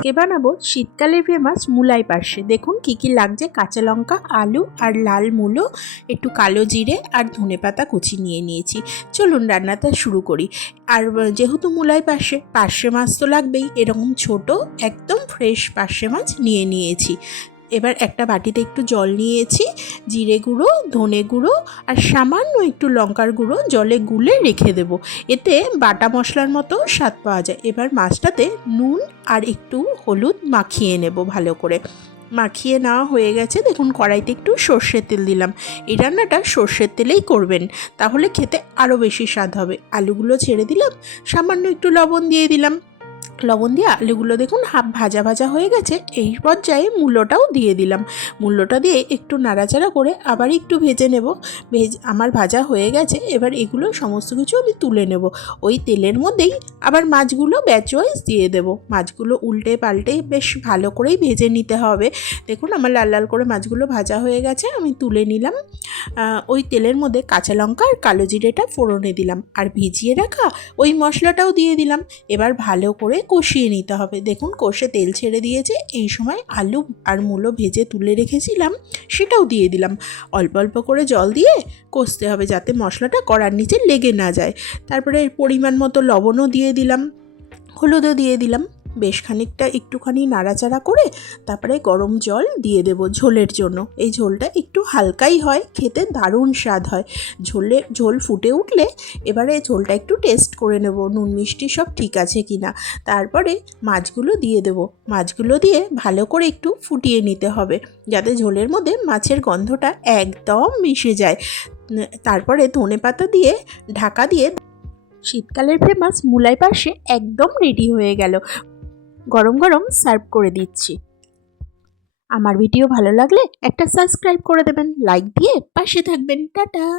আজকে বানাবো শীতকালের ফেমাস মুলাই পার্শে। দেখুন কি কি লাগছে, কাঁচা লঙ্কা, আলু আর লাল মুলো, একটু কালো জিরে আর ধনে পাতা কুচি নিয়ে নিয়েছি। চলুন রান্নাটা শুরু করি। আর যেহেতু মুলাই পার্শে পার্শে মাছ তো লাগবেই, এরকম ছোট একদম ফ্রেশ পার্শে মাছ নিয়ে নিয়েছি। এবার একটা বাটিতে একটু জল নিয়েছি, জিরে গুঁড়ো, ধনে গুঁড়ো আর সামান্য একটু লঙ্কার গুঁড়ো জলে গুলে রেখে দেবো। এতে বাটা মশলার মতো স্বাদ পাওয়া যায়। এবার মাছটাতে নুন আর একটু হলুদ মাখিয়ে নেব ভালো করে। মাখিয়ে নেওয়া হয়ে গেছে। দেখুন, কড়াইতে একটু সর্ষের তেল দিলাম। এই রান্নাটা সর্ষের তেলেই করবেন, তাহলে খেতে আরও বেশি স্বাদ হবে। আলুগুলো ছেড়ে দিলাম, সামান্য একটু লবণ দিয়ে দিলাম। লবণ দিয়ে আলুগুলো দেখুন হাফ ভাজা ভাজা হয়ে গেছে। এই পর্যায়ে মূল্যটাও দিয়ে দিলাম। মূল্যটা দিয়ে একটু নাড়াচাড়া করে আবার একটু ভেজে নেব। ভেজ আমার ভাজা হয়ে গেছে। এবার এগুলো সমস্ত কিছু আমি তুলে নেব। ওই তেলের মধ্যেই আবার মাছগুলো ব্যাচ ওয়াইজ দিয়ে দেব। মাছগুলো উল্টে পাল্টে বেশ ভালো করেই ভেজে নিতে হবে। দেখুন আমার লাল লাল করে মাছগুলো ভাজা হয়ে গেছে, আমি তুলে নিলাম। ওই তেলের মধ্যে কাঁচা লঙ্কা আর কালো জিরেটা ফোড়নে দিলাম। আর ভিজিয়ে রাখা ওই মশলাটাও দিয়ে দিলাম। এবার ভালো করে কষিয়ে নিতে হবে। দেখুন কষে তেল ছেড়ে দিয়েছে। এই সময় আলু আর মূলো ভেজে তুলে রেখেছিলাম, সেটাও দিয়ে দিলাম। অল্প অল্প করে জল দিয়ে কষতে হবে যাতে মশলাটা কড়ার নিচে লেগে না যায়। তারপরে পরিমাণ মতো লবণও দিয়ে দিলাম, হলুদও দিয়ে দিলাম। বেশ খানিকটা একটুখানি নাড়াচাড়া করে তারপরে গরম জল দিয়ে দেব ঝোলের জন্য। এই ঝোলটা একটু হালকাই হয়, খেতে দারুণ স্বাদ হয়। ঝোলে, ঝোল ফুটে উঠলে এবারে ঝোলটা একটু টেস্ট করে নেব, নুন মিষ্টি সব ঠিক আছে কি না তারপরে মাছগুলো দিয়ে দেব। মাছগুলো দিয়ে ভালো করে একটু ফুটিয়ে নিতে হবে, যাতে ঝোলের মধ্যে মাছের গন্ধটা একদম মিশে যায়। তারপরে ধনে পাতা দিয়ে, ঢাকা দিয়ে শীতকালের ফেমাস মুলাই পাশে একদম রেডি হয়ে গেল। গরম গরম সার্ভ করে দিচ্ছি। আমার ভিডিও ভালো লাগলে একটা সাবস্ক্রাইব করে দেবেন লাইক দিয়ে পাশে থাকবেন, টাটা।